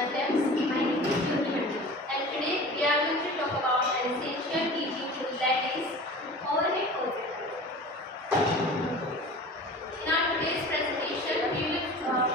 attempts. My name is Jyoti and today we are going to talk about an essential teaching tool, that is overhead projector. In our today's presentation, we will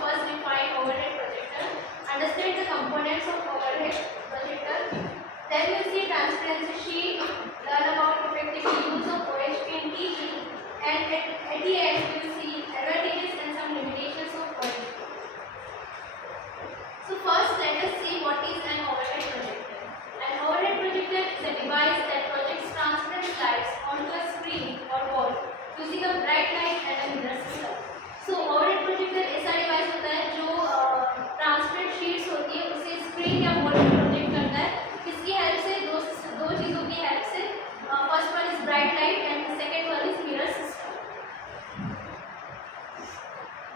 first define overhead projector, understand the components of overhead projector, then we will see transparency sheet, learn about effective use of OHP in teaching, and at the end we will see advantages and some limitations of OHP. So first let us see what is an overhead projector. An overhead projector is a device that projects transparent slides onto a screen or wall using a bright light and a mirror system. So overhead projector ऐसा device होता है जो transparent sheets होती है उसे screen या wall पर project करता है. किसकी हेल्प से? दो चीज़ों की हेल्प से. First one is bright light and second one is mirror system.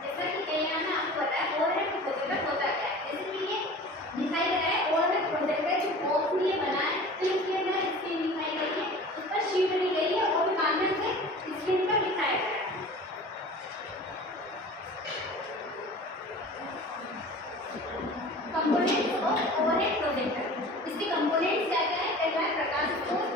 जैसा कि यहाँ में आपको पता है ओवरहेड प्रोजेक्टर होता क्या है. जैसे कि ये दिखाई दे रहा है ओवरहेड प्रोजेक्टर जो बॉक्स में ये बना है, तो इसके अंदर स्क्रीन दिखाई गई है, उस पर शीट लगी गई है और सामने से स्क्रीन पर दिखाया गया है. Components of overhead projector. इसके कंपोनेंट्स क्या क्या है? पहला है प्रकाश स्रोत.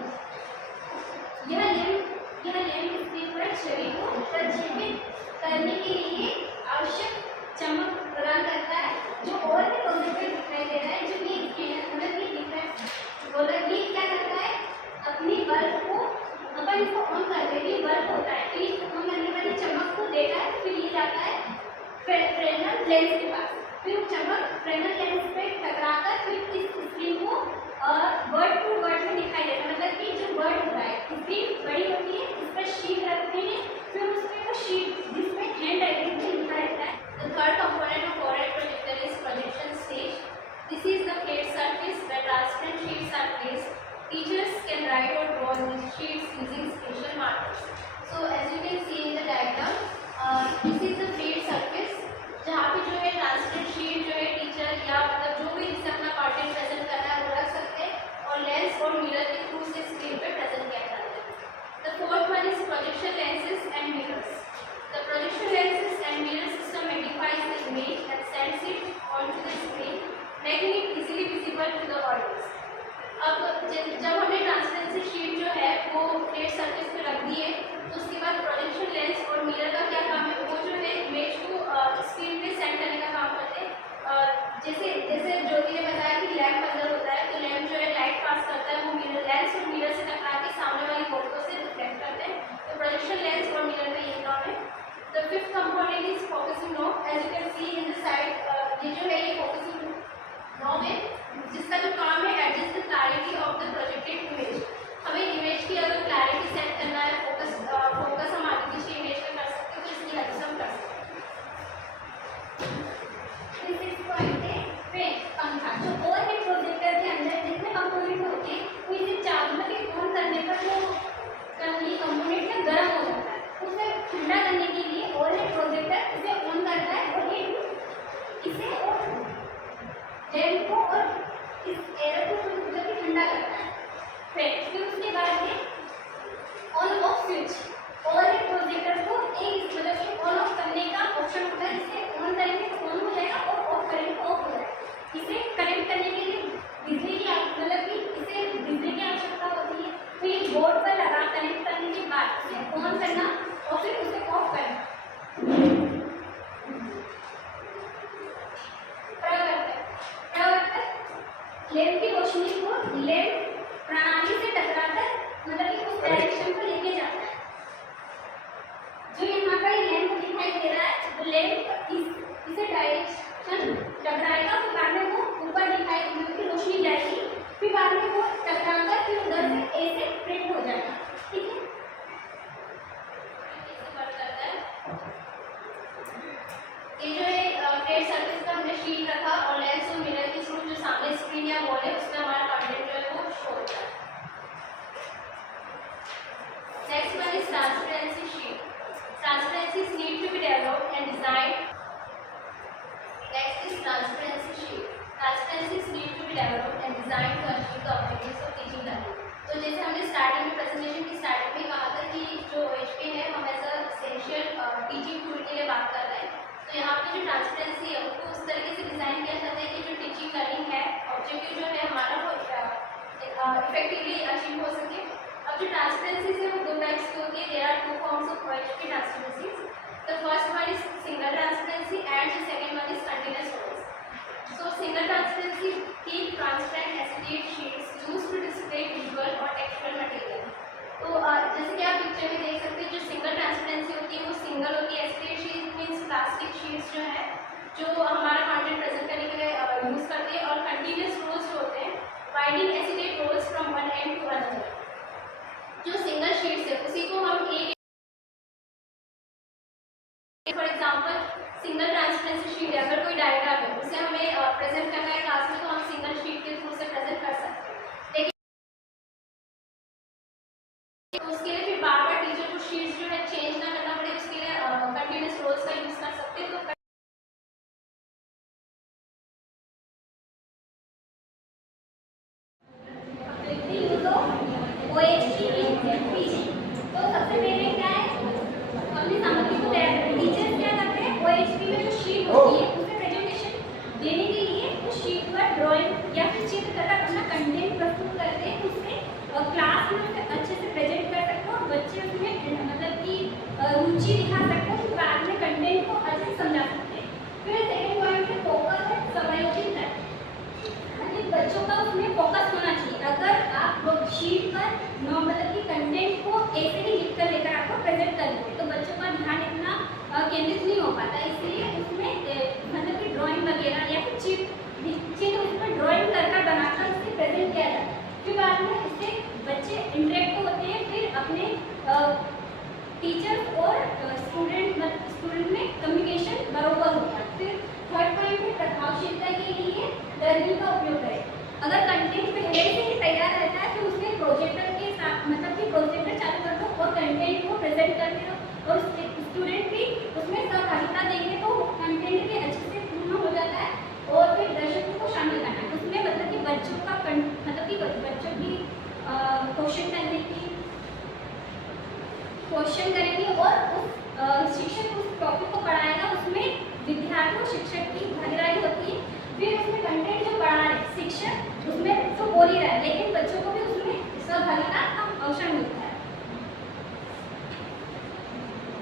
यह लैंप स्क्रीन पर छवि को प्रक्षेपित करने के लिए आवश्यक चमक प्रदान करता है. जो ओवरहेड प्रोजेक्टर दिखाई दे रहा है, जो कि मतलब ये दिख रहा है, रोलर ये क्या करता है? अपनी बल्ब को अपन इसको ऑन कर देते हैं, बल्ब होता है, तो इसको ऑन करने वाली चमक को देता है, फिर ये जाता है फ्रेनल लेंस के पास, फिर चमक फ्रेनल लेंस पे टकराकर फिर इस स्क्रीन को वर्ड टू वर्ड में दिखाई देता है. मतलब कि जो वर्ड होता है, स्क्रीन बड़ी होती है, इस पर शीट रखते हैं, फिर उसमें वो शीट जिसमें हैंड राइटिंग से लिखा रहता है. The third component of overhead projector is projection stage. This is the flat surface where transparent sheets are placed. Teachers can write or draw on these sheets using special markers. So as you can see in the diagram, this is the flat surface जहाँ पे जो है transparent sheet जो है teacher या मतलब जो भी जिससे अपना कंटेंट प्रेजेंट करना है वो रख सकते हैं और लेंस और मिरर के थ्रू से स्क्रीन पे प्रेजेंट किया जाता है. The fourth one is projection lenses and mirrors. The projection lenses and mirror system magnifies the image and sends it onto the screen, making it easily visible to the audience. अब जब हमने transparency sheet जो है वो flat surface पे रख दी है, तो उसके बाद प्रोजेक्शन लेंस और मिरर का क्या काम है? वो जो है इमेज को स्क्रीन पे सेंड करने का काम करते हैं. जैसे ज्योति ने बताया कि लैंप अंदर होता है, तो लैंप जो है लाइट पास करता है, वो मिरर लेंस और मिरर से टकरा के सामने वाली फोटो से रिफ्लेक्ट करते हैं. तो प्रोजेक्शन लेंस और मिरर का ये काम है. The fifth component is focusing knob. As you can see in the side, ये जो है ये फोकसिंग नॉब है जिसका जो काम है adjust the clarity of the projected image. हमें इमेज की अगर क्लैरिटी सेट करना है, फोकस हम आगे पीछे इमेज में कर सकते हैं, तो इसकी हेल्प से हम कर सकते हैं. पंखा. जो ओवरहेड प्रोजेक्टर के अंदर जितने कंपोनेंट होते हैं वो इसे चालू के ऑन करने पर जो ये कंपोनेंट है गर्म हो जाता है. उसे ठंडा करने के लिए ओवरहेड प्रोजेक्टर इसे ऑन करता है और इसे और लैंप को और इस एयर को ठंडा करता है. फिर उसके बाद ये on off switch. Overhead projector को एक मतलब ऑन ऑफ करने का ऑप्शन होता है, जिसे ऑन करेंगे तो ऑन हो जाएगा और ऑफ करेंगे तो ऑफ हो जाएगा. इसे कनेक्ट करने के लिए बिजली की मतलब कि इसे बिजली की आवश्यकता होती है, तो ये बोर्ड पर लगा कनेक्ट करने के बाद इसे ऑन करना और फिर उसे ऑफ करना. लैंप की रोशनी को लैंप प्रणाली से टकराकर मतलब कि उस डायरेक्शन पर लेके जाता है. जो यहाँ पर लैंप दिखाई दे रहा है, वो लैंप इसे डायरेक्शन टकराएगा, फिर बाद में वो ऊपर दिखाई मतलब कि रोशनी जाएगी, फिर बाद में वो टकराकर फिर उधर से ए से प्रिंट हो जाएगा. ठीक है, ये जो है फ्लैट सरफेस का हमने शीट रखा और लेंस और मिरर के थ्रू जो सामने स्क्रीन या वॉल है उसमें हमारा कंटेंट जो है वो शो होता है. Next one is transparency sheet. Transparencies need to be developed and designed. Next is transparency sheet. Transparencies need to be developed and designed to achieve the objectives of teaching learning. तो जैसे हमने starting में presentation की starting में कहा था कि जो OHP है हम as a essential teaching tool के लिए बात कर रहे हैं. तो यहाँ पे जो ट्रांसपेरेंसी है उसको उस तरीके से डिज़ाइन किया जाता है कि जो टीचिंग ट्रांसपेरेंसी से वो दो टाइप्स की होती है. There are two forms of OHP transparency. The first one is single transparency and the second one is continuous rolls. So single transparency keep transparent acetate sheets used to display visual or textual material. तो जैसे कि आप picture में देख सकते हैं, जो single transparency होती है वो सिंगल होती है. Acetate sheet means plastic sheets जो है जो हमारा कंटेंट प्रेजेंट करने के लिए यूज़ करते हैं. और कंटीन्यूअस रोल्स जो होते हैं binding acetate rolls from one end to another. जो सिंगल शीट्स है उसी को हम एक, for example single transparency sheet है, अगर कोई डायग्राम है उसे हमें प्रेजेंट करना है क्लास में तो हम सिंगल शीट के थ्रू से प्रेजेंट कर सकते हैं. लेकिन तो उसके लिए फिर बार बार टीचर को शीट्स जो है चेंज ना करना पड़े, उसके लिए कंटीन्यूअस रोल्स का यूज़ कर सकते हैं. तो OHP in teaching. तो सबसे पहले क्या है, अपनी सामग्री को तैयार करें. टीचर्स क्या करते हैं, OHP में जो शीट होती है उसे प्रेजेंटेशन देने के लिए उस शीट पर ड्राइंग या फिर चित्र कर अपना कंटेंट प्रस्तुत करते हैं. उससे क्लास में उसे अच्छे से प्रेजेंट कर सकते हो और बच्चे उसमें मतलब कि रुचि दिखा सकते हो, बाद में कंटेंट को अच्छे से समझा सकते हैं. फिर सेकेंड पॉइंट है फोकस है समायोजित है, मतलब बच्चों का उसमें फोकस होना चाहिए. अगर आप शीट पर मतलब कि कंटेंट को ऐसे ही लिख कर लेकर आपको प्रेजेंट कर देते तो बच्चों का ध्यान इतना केंद्रित नहीं हो पाता. इसलिए उसमें मतलब कि ड्राइंग वगैरह या फिर चित्र उस पर ड्राइंग कर बनाकर उससे प्रेजेंट किया जाता है. फिर बाद में इससे बच्चे इंटरेक्ट होते हैं, फिर अपने टीचर और स्टूडेंट में कम्युनिकेशन बराबर होता है. फिर थर्ड पॉइंट है प्रभावशीलता के लिए लर्निंग का उपयोग करें. अगर कंटेंट पहले से ही तैयार रहता है तो उसमें प्रोजेक्टर के साथ मतलब कि प्रोजेक्टर चालू कर दो और कंटेंट को प्रेजेंट करते रहो और स्टूडेंट भी उसमें सहभागिता देंगे तो कंटेंट भी अच्छे से पूर्ण हो जाता है. और फिर दर्शकों को शामिल करना है उसमें, मतलब कि बच्चों का मतलब कि बच्चों की क्वेश्चन करेंगे और उस शिक्षक उस टॉपिक को पढ़ाएगा. उसमें विद्यार्थी और शिक्षक की भागीदारी होती है. फिर उसमें कंटेंट जो पढ़ा रहे शिक्षक उसमें तो बोल ही रहा है लेकिन बच्चों को भी उसमें सहभागिता का अवसर मिलता है.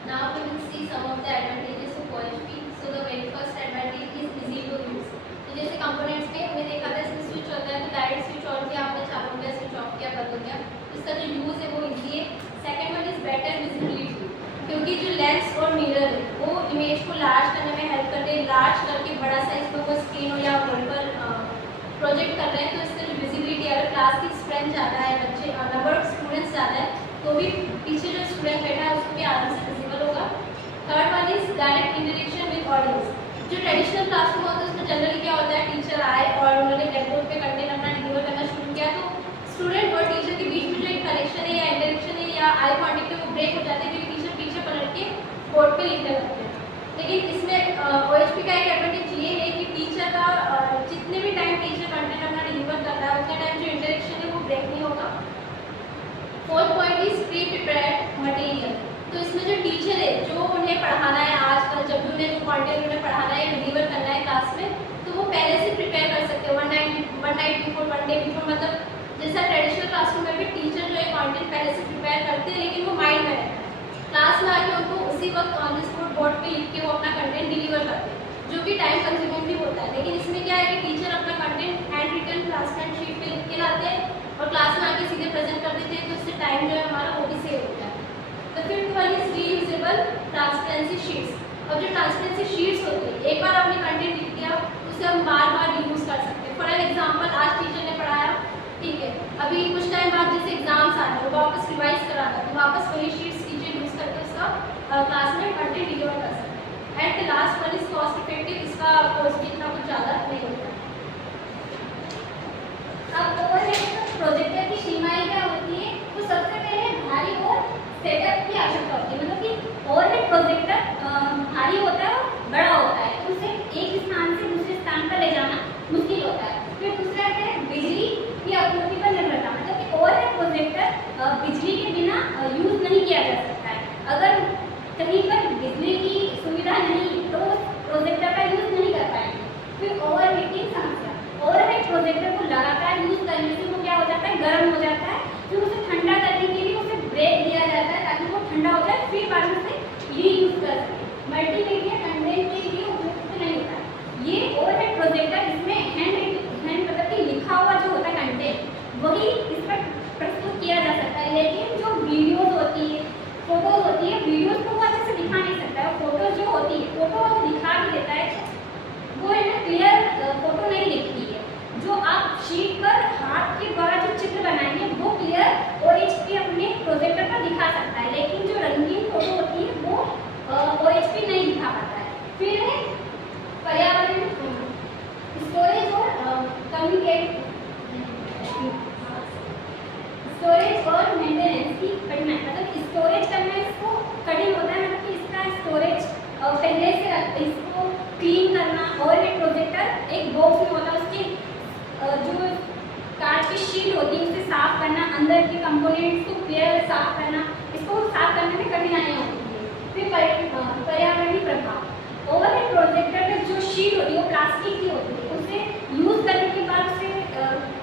Now we will see some of the advantages of OHP. So the very first advantage is easy to use. तो जैसे कंपोनेंट्स में हमने देखा था इसमें स्विच होता है तो डायरेक्ट स्विच ऑन किया आपने, चालू किया, स्विच ऑफ किया, बंद हो गया. इसका जो यूज़ है वो इजी है. Second one is better visibility, क्योंकि जो लेंस और मिरर है वो इमेज को लार्ज करने में हेल्प करते हैं. लार्ज करके बड़ा साइज पर वो स्क्रीन हो या वॉल पर प्रोजेक्ट कर रहे हैं तो इससे जो विजिबिलिटी, अगर क्लास की स्ट्रेंथ ज़्यादा है, बच्चे नंबर ऑफ स्टूडेंट्स ज़्यादा है तो भी पीछे जो स्टूडेंट बैठा है उसको भी आराम से विजिबल होगा. Third one is direct interaction with audience. जो ट्रेडिशनल क्लासरूम होता है उसमें जनरली क्या होता है, टीचर आए और उन्होंने ब्लैक बोर्ड पे कंटेंट अपना डिलीवर करना शुरू किया तो स्टूडेंट और टीचर के बीच में जो एक कनेक्शन है या इंटरेक्शन है या आई कॉन्टेक्ट है वो ब्रेक हो जाता है क्योंकि टीचर पीछे पलट के बोर्ड पे लिखने लगते हैं. लेकिन इसमें OHP का एक एडवांटेज ये है कि टीचर का जितने भी टाइम टीचर कंटेंट अपना डिलीवर कर रहा है उतना टाइम जो इंटरेक्शन है वो ब्रेक नहीं होगा. Fourth point is pre prepared material. तो इसमें जो टीचर है जो उन्हें पढ़ाना है आजकल, जब भी उन्हें जो कंटेंट उन्हें पढ़ाना है डिलीवर करना है क्लास में तो वो पहले से प्रिपेयर कर सकते हैं. One night before, one day before, मतलब जैसा ट्रेडिशनल क्लासरूम में भी टीचर जो है कंटेंट पहले से प्रिपेयर करते हैं लेकिन वो माइंड में रहता है. क्लास में आके उनको उसी वक्त ऑन द स्पॉट बोर्ड पे लिख के वो अपना कंटेंट डिलीवर करते हैं जो कि टाइम कंज्यूमिंग भी होता है. लेकिन इसमें क्या है कि टीचर अपना content hand written classmate sheet पे लिख के लाते हैं और क्लास में आके सीधे प्रेजेंट कर देते हैं तो इससे टाइम जो है हमारा वो भी सेव होता है. तो fifth one is reusable transparency sheets. और जो ट्रांसपेरेंसी शीट्स होती है एक बार आपने कंटेंट लिख दिया उसे हम बार बार रीयूज कर सकते हैं. फॉर एन एग्जाम्पल आज टीचर ने पढ़ाया, ठीक है, अभी कुछ टाइम बाद जैसे एग्जाम्स आ रहे हैं वापस रिवाइज कराना तो वापस वही शीट्स टीचर यूज़ करके उसका क्लास में कंटेंट डिलीवर कर सकते हैं. At the last one is cost effective. इसका कॉस्ट भी इतना कुछ ज़्यादा नहीं होता. अब ओवरहेड प्रोजेक्टर की सीमाएं क्या होती है, तो सबसे पहले भारी और सेटअप की आवश्यकता होती है. मतलब कि ओवरहेड प्रोजेक्टर भारी होता है और बड़ा होता है तो उसे एक स्थान से दूसरे स्थान पर ले जाना मुश्किल होता है. फिर दूसरा है बिजली की आपूर्ति पर निर्भरता. मतलब कि ओवरहेड प्रोजेक्टर बिजली के बिना यूज़ नहीं किया जा सकता है. अगर कहीं पर बिजली की सुविधा नहीं तो प्रोजेक्टर का यूज़ नहीं कर पाएंगे. फिर ओवरहीटिंग समस्या. ओवरहेड प्रोजेक्टर को लगातार यूज़ करने से वो क्या हो जाता है, गर्म हो जाता है. फिर उसे ठंडा करने के लिए उसे कम्युनिकेट स्टोरेज और मेंटेनेंस की कठिनाई, मतलब स्टोरेज करना इसको कठिन होता है, मतलब कि इसका स्टोरेज पहले से इसको क्लीन करना। और ये प्रोजेक्टर एक बॉक्स में होता है, उसकी जो कांच की शीट होती है उसे साफ करना, अंदर के कंपोनेंट्स को क्लियर साफ करना, इसको साफ करने में कठिनाइयाँ होती है। फिर पर्यावरणीय प्रभाव, ओवरहेड प्रोजेक्टर में जो शीट होती है वो प्लास्टिक की होती है, उसे यूज़ करने के बाद उसे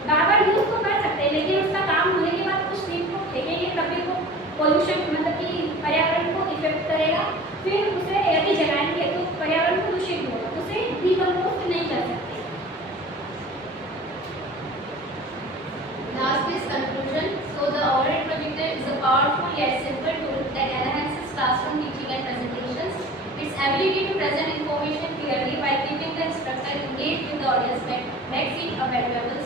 बार बार यूज़ तो कर सकते हैं, लेकिन उसका काम होने के बाद कुछ शीट को फेंकेंगे तभी वो पॉल्यूशन, मतलब कि पर्यावरण को इफेक्ट करेगा। फिर उसे यदि जलाएंगे तो पर्यावरण को दूषित होगा, उसे डिकम्पोस्ट नहीं कर सकते। Last is conclusion. So the overhead projector is a powerful yet simple tool that enhances classroom teaching and presentations. Its ability to present information clearly while keeping the instructor engaged with the audience makes it a valuable